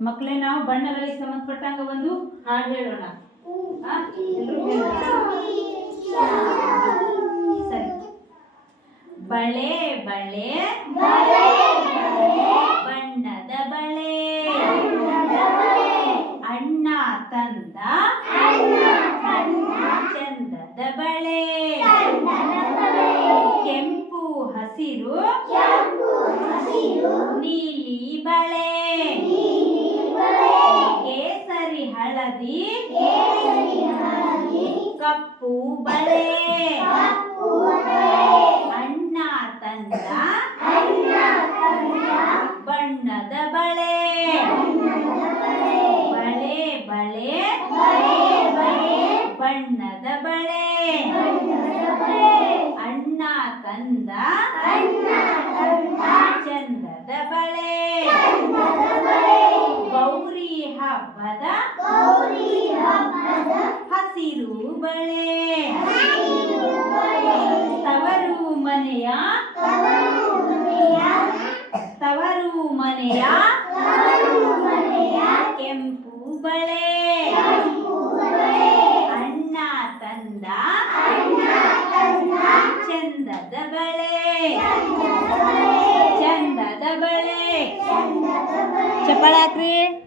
ಮಕ್ಕಳೇ ನಾವು ಬಣ್ಣಗಳಿಗೆ ಸಂಬಂಧಪಟ್ಟಂಗ ಒಂದು ಹಾಡು ಹೇಳೋಣ. ಸರಿ. ಬಳೆ ಬಳೆ. ಬಣ್ಣದ ಬಳೆ. ಅಣ್ಣ ತಂದ. ಚಂದದ ಬಳೆ. ಕೆಂಪು ಹಸಿರು. ನೀಲಿ ಹಳದಿ ಕಪ್ಪು ಬಳೆ. ಅಣ್ಣ ತಂದ. ಬಣ್ಣದ ಬಳೆ. ಬಳೆ. ಬಳೆ ಬಣ್ಣದ ಬಳೆ. ಅಣ್ಣ ತಂದ. ಚಂದದ ಬಳೆ. ಗೌರಿ ಹಬ್ಬದ. ಹಸಿರು ಬಳೆ. ತವರು ಮನೆಯ. ತವರು ಮನೆಯ. ಕೆಂಪು ಬಳೆ. ಅಣ್ಣ ತಂದ. ಚಂದದ ಬಳೆ. ಚಂದದ ಬಳೆ. ಚಪ್ಪಾಳೆ ಹಾಕ್ರಿ.